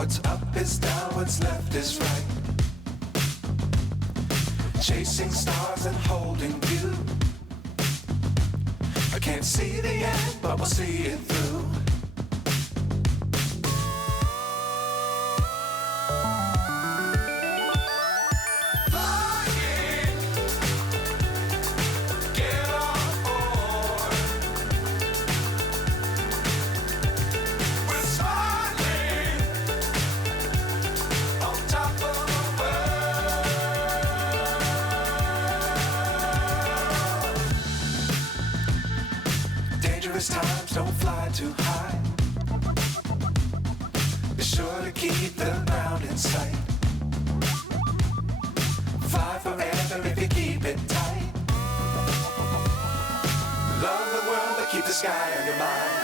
What's up is down, what's left is right. Chasing stars and holding you. I can't see the end, but we'll see it through. Times don't fly too high. Be sure to keep the ground in sight. Fly forever if you keep it tight. Love the world but keep the sky on your mind.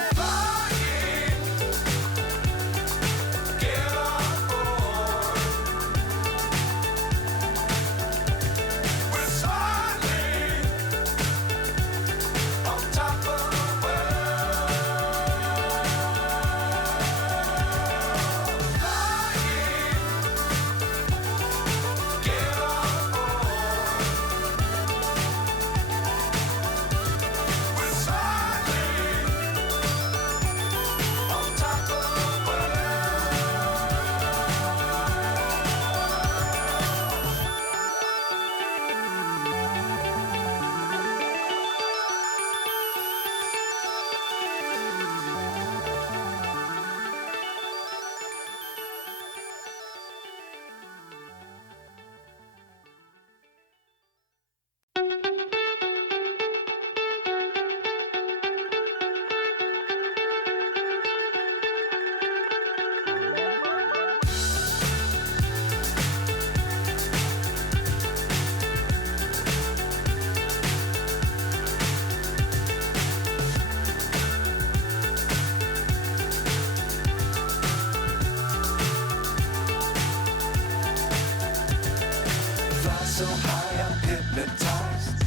So high I'm hypnotized.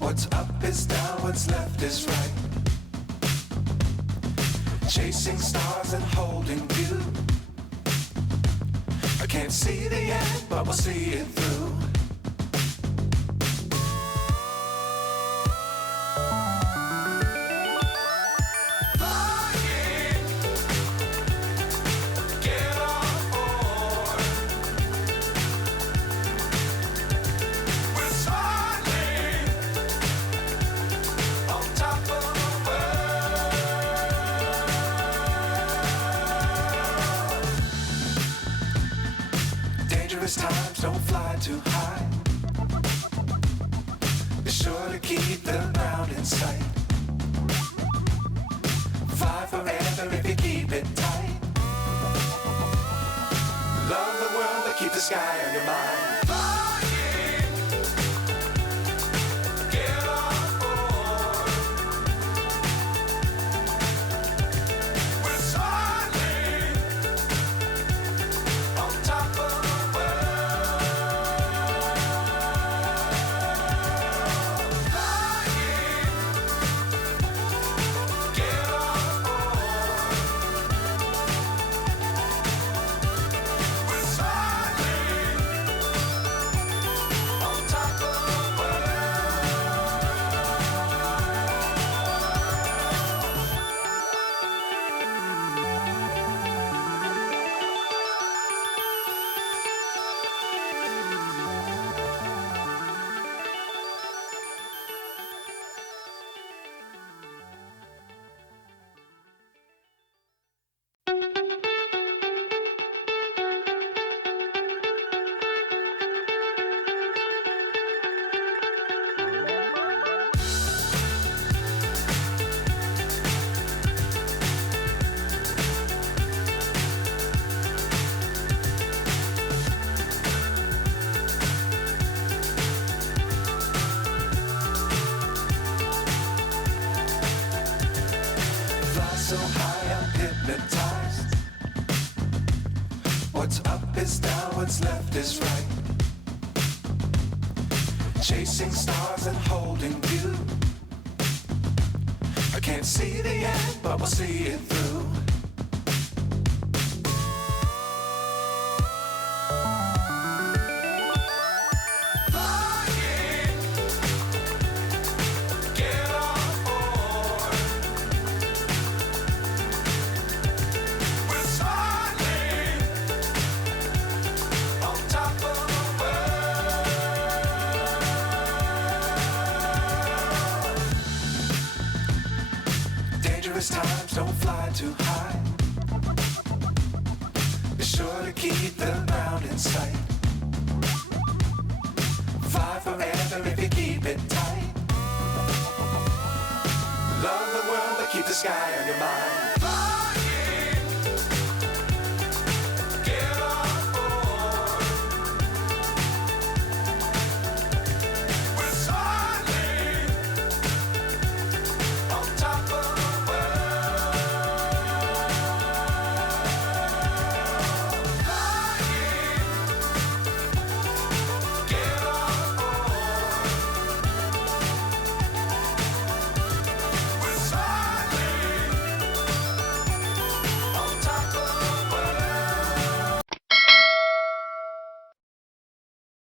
What's up is down, what's left is right. Chasing stars and holding you. I can't see the end, but we'll see it through. Times don't fly too high. Be sure to keep the ground in sight. Fly forever if you keep it tight. Love the world but keep the sky on your mind. So high I'm hypnotized. What's up is down, what's left is right. Chasing stars and holding you. I can't see the end, but we'll see it through. Don't fly too high. Be sure to keep the ground in sight. Fly forever if you keep it tight. Love the world, but keep the sky on your mind.